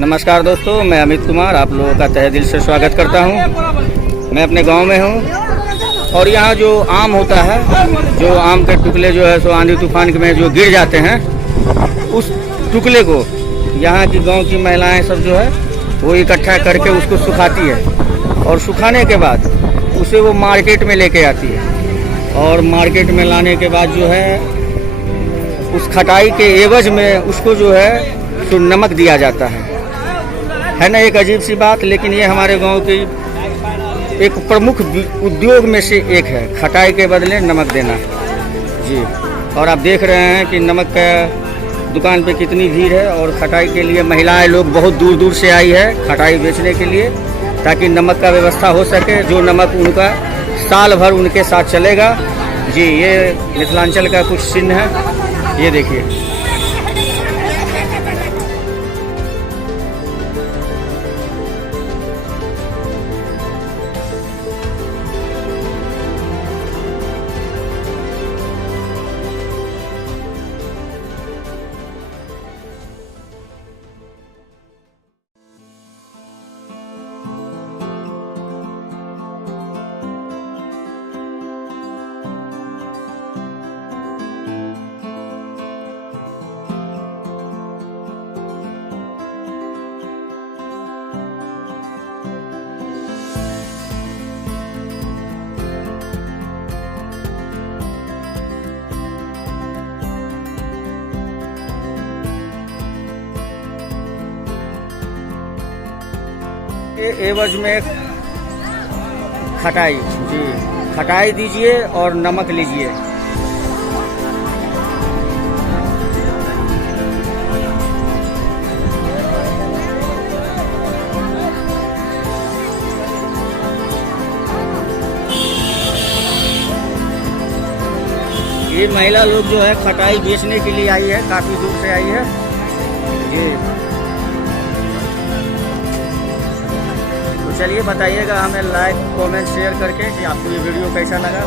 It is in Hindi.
नमस्कार दोस्तों, मैं अमित कुमार आप लोगों का तहे दिल से स्वागत करता हूं। मैं अपने गांव में हूं और यहां जो आम होता है, जो आम के टुकड़े जो है सो आंधी तूफान में जो गिर जाते हैं, उस टुकड़े को यहां की गांव की महिलाएं सब जो है वो इकट्ठा करके उसको सुखाती है और सुखाने के बाद उसे वो मार्केट में लेके आती है और मार्केट में लाने के बाद जो है उस खटाई के एवज में उसको जो है तो नमक दिया जाता है ना। एक अजीब सी बात, लेकिन ये हमारे गांव की एक प्रमुख उद्योग में से एक है, खटाई के बदले नमक देना जी। और आप देख रहे हैं कि नमक का दुकान पे कितनी भीड़ है और खटाई के लिए महिलाएं लोग बहुत दूर दूर से आई है खटाई बेचने के लिए, ताकि नमक का व्यवस्था हो सके, जो नमक उनका साल भर उनके साथ चलेगा जी। ये मिथिलांचल का कुछ चिन्ह है, ये देखिए। एवज में खटाई जी, खटाई दीजिए और नमक लीजिए। ये महिला लोग जो है खटाई बेचने के लिए आई है, काफी दूर से आई है जी। चलिए बताइएगा हमें लाइक कमेंट शेयर करके कि आपको ये वीडियो कैसा लगा।